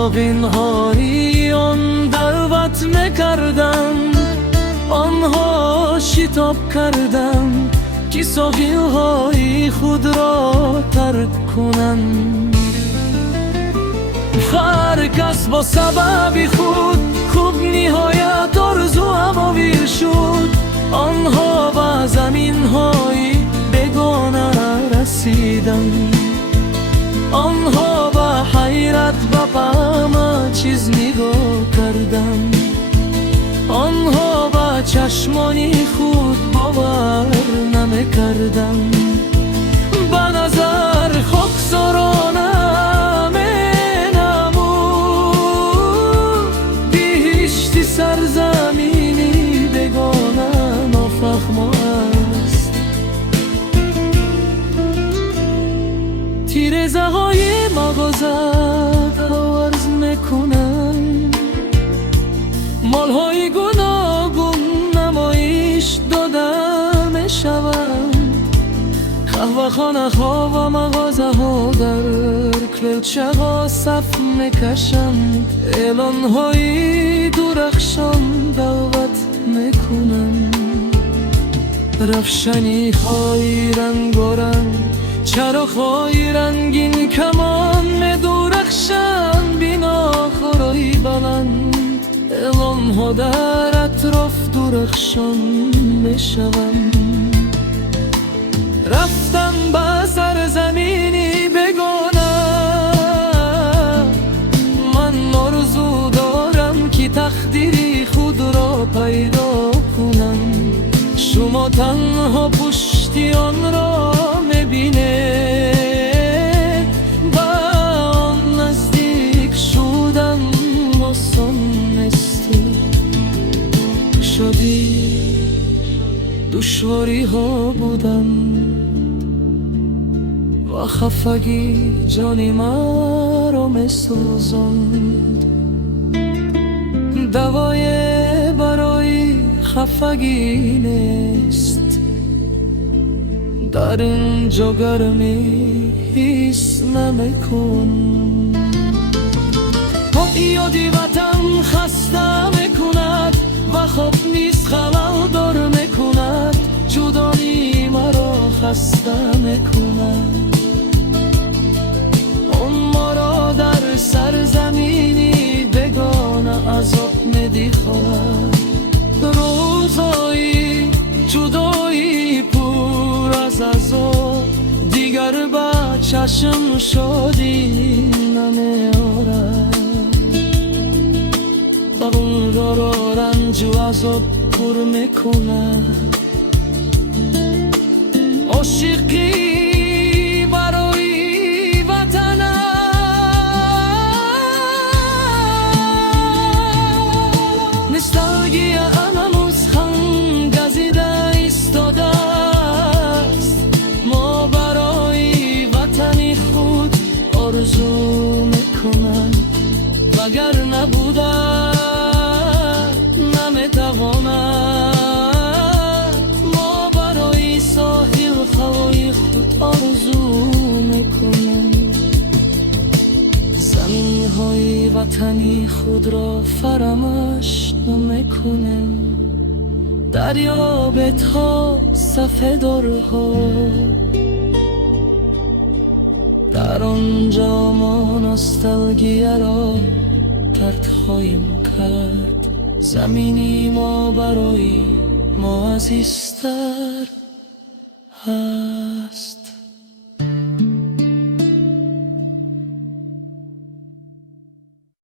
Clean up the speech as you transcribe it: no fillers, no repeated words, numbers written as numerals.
آغین آن دعوت میکردم، آنها شتاب کردم که ساحل های خود را ترک کنند. هر کس با سبب خود خوب نهایت آرزو اماویر شد. آنها به زمین های بگانه رسیدند، آنها به حیرت به همه چیز نگاه کردند، آنها به چشمان خود باور نمی‌کردند. به نظر خاکسارانه می‌نمود بهشت سرزمینی بگانه نافهم است. تیرزه های مغازه عوض میکنن، مال های گوناگون نمایش داده میشوند. قهوه خانه ها و مغازه ها در کلچه ها صف میکشند، اعلان های درخشان دعوت میکنند. رفشنی های رنگارنگ، چراغ های رنگین کمان میدرخشند، بیناخورای بلند اعلان ها در اطراف درخشان میشوند. رفتن به سرزمینی بگانه، من آرزو دارم که تقدیر خود را پیدا کنم. شما تنها پشتی آن را میبینه، با آن نزدیک شدن آسان نیست. شدی دشواری ها بودن و خفگی جانی مرا میسوزاند. دوای برای خفگی نیست، در اینجا گرمی حس نمیکن. یادی وطن خسته میکند و خواب نیست خلال دار میکند، جدایی مرا خسته میکند. اون مرا در سرزمینی بگانه عذاب میدهد. روزایی جدایی پر از عذاب، دیگر با چشم شادی نمیارد. اون را رنج و عذاب پر میکنه. عاشقی برای وطن نستالژی هنوز هم گزیده ایستاده است. ما برای وطن خود آرزو میکنم، وگر نبوده ما برای ساحل هوای خود آرزو میکنم. زمین های وطنی خود را فراموش نمیکنم. دریا بتها سفیدارها، در آنجا ما نوستالژی را ترک خواهیم کرد. زمینی ما برای ما عزیزتر